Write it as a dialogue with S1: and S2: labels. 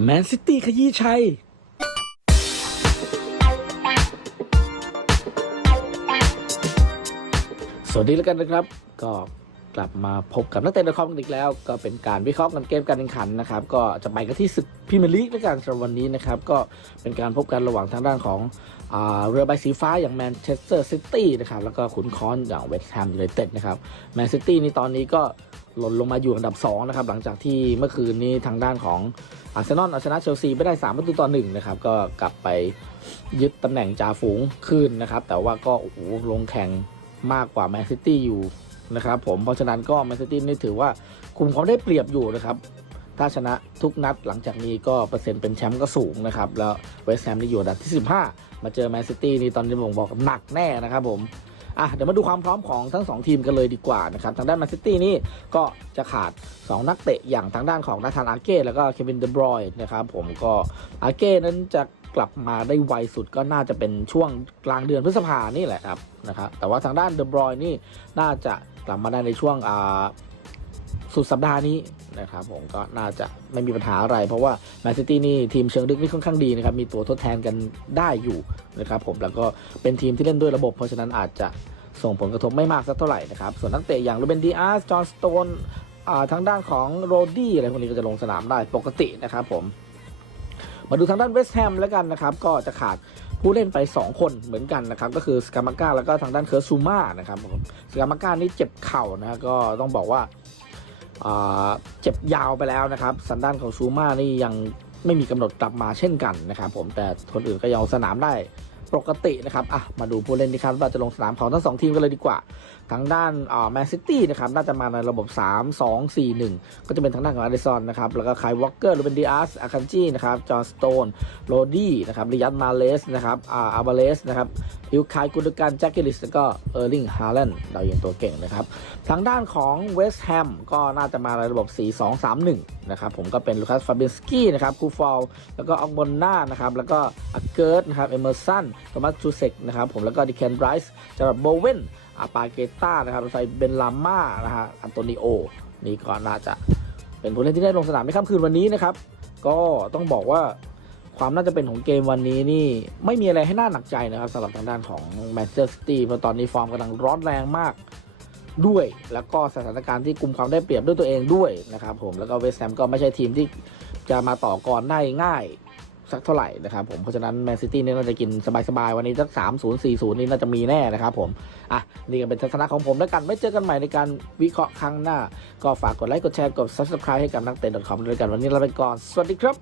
S1: แมนซิตี้ขยี้ชัย สวัสดีแล้วกันนะครับ ก็กลับมาพบกับนักเตะในคอมอีกแล้ว ก็เป็นการวิเคราะห์กันเกมการแข่งขันนะครับ ก็จะไปกันที่ศึกพรีเมียร์ลีกด้วยกันสำหรับวันนี้นะครับ ก็เป็นการพบกันระหว่างทางด้านของเรือใบสีฟ้าอย่างแมนเชสเตอร์ซิตี้นะครับ แล้วก็ขุนค้อนอย่างเวสต์แฮมยูไนเต็ดนะครับ แมนซิตี้นี่ตอนนี้ก็ หล่นลงมาอยู่อันดับ2นะครับหลังจากที่เมื่อคืนนี้ทางด้านของอาร์เซนอลเอาชนะเชลซีไปได้3ประตูต่อหนึ่งนะครับก็กลับไปยึดตำแหน่งจ่าฝูงคืนนะครับแต่ว่าก็โอ้โหลงแข่งมากกว่าแมนซิตี้อยู่นะครับผมเพราะฉะนั้นก็แมนซิตี้นี่ถือว่าคุมความได้เปรียบอยู่นะครับถ้าชนะทุกนัดหลังจากนี้ก็เปอร์เซ็นต์เป็นแชมป์ก็สูงนะครับแล้วเวสต์แฮมนี่อยู่อันดับที่ 15 มาเจอแมนซิตี้นี่ตอนนี้ผมบอกหนักแน่นะครับผม อะเดี๋ยวมาดูความพร้อมของทั้ง 2 ทีมกันเลยดีกว่านะครับทางด้านแมนซิตี้นี่ก็จะขาด 2 นักเตะอย่างทางด้านของนาธานอาร์เก้แล้วก็เควินเดบรอยนะครับผมก็อาร์เก้นั้นจะกลับมาได้ไวสุดก็น่าจะเป็นช่วงกลางเดือนพฤษภานี่แหละครับนะครับแต่ว่าทางด้านเดบรอยน์นี่น่าจะกลับมาได้ในช่วงอ่าสุดสัปดาห์นี้ นะครับผมก็น่าจะไม่มีปัญหาอะไร เพราะว่าแมนซิตี้นี่ทีมเชิงลึกนี่ค่อนข้างดีนะครับ มีตัวทดแทนกันได้อยู่นะครับผมแล้วก็เป็นทีมที่เล่นด้วยระบบ เพราะฉะนั้นอาจจะส่งผลกระทบไม่มากสักเท่าไหร่นะครับ ส่วนนักเตะอย่างลูเบนดีอาร์สจอห์นสโตนทางด้านของโรดี้อะไรพวกนี้ก็จะลงสนามได้ปกตินะครับผมมาดูทางด้านเวสต์แฮมแล้วกันนะครับ ก็จะขาดผู้เล่นไป 2 คนเหมือนกันนะครับ ก็คือสกามาก้าแล้วก็ทางด้านเคิร์ซูมานะครับผมสกามาก้านี่เจ็บเข่านะก็ต้องบอกว่า เจ็บยาวไปแล้วนะครับสันด้านของซูมานี่ยังไม่มีกำหนดกลับมาเช่นกันนะครับผมแต่คนอื่นก็ยังลงสนามได้ปกตินะครับอะมาดูผู้เล่นที่คาดว่าจะลงสนามของทั้งสองทีมกันเลยดีกว่า ทางด้านอ่าแมนซิตี้นะครับน่าจะมาในระบบ 3 2 4 1 ก็จะเป็นทางด้านของอาริซอนนะครับแล้วก็ไคล์วอลเกอร์ลูเบนดิอาสอาคันจีนะครับจอห์นสโตนโรดี้นะครับริยัตมาเลสนะครับอาอาบาเลสนะครับอิวคายกุนดกันแจ็คกิลิสแล้วก็เออร์ลิงฮาร์แลนด์ดาวยิงตัวเก่งนะครับทางด้านของเวสต์แฮมก็น่าจะมาในระบบ 4-2-3-1 นะครับผมก็เป็นลูคัสฟาเบนสกี้นะครับคูฟอลแล้วก็อองบอนนานะครับแล้วก็อาเกิร์ตนะครับเอเมอร์สันโทมัสชูเซกนะครับผมแล้วก็ดิเคนไรส์จาร์โบเวน อาปาเกต้านะครับใส่เบนลาม่านะฮะอันโตนิโอ นี่ก็น่าจะเป็นผู้เล่นที่ได้ลงสนามในค่ำคืนวันนี้นะครับ ก็ต้องบอกว่าความน่าจะเป็นของเกมวันนี้นี่ไม่มีอะไรให้น่าหนักใจนะครับสำหรับทางด้านของแมนเชสเตอร์ซิตี้เพราะตอนนี้ฟอร์มกำลังร้อนแรงมากด้วย แล้วก็สถานการณ์ที่กลุ่มความได้เปรียบด้วยตัวเองด้วยนะครับผมแล้วก็เวสต์แฮมก็ไม่ใช่ทีมที่จะมาต่อกรได้ง่าย สักเท่าไหร่นะครับผมเพราะฉะนั้นแมนซิตี้นี่น่าจะกินสบายๆ วันนี้สักสามศูนย์สี่ศูนย์นี่น่าจะมีแน่นะครับผมอะนี่ก็เป็นทัศนะของผมแล้วกันไม่เจอกันใหม่ในการวิเคราะห์ครั้งหน้า ก็ฝากกดไลค์กดแชร์กด subscribe ให้กับนักเตะ .com ด้วยกันวันนี้ลาไปก่อนสวัสดีครับ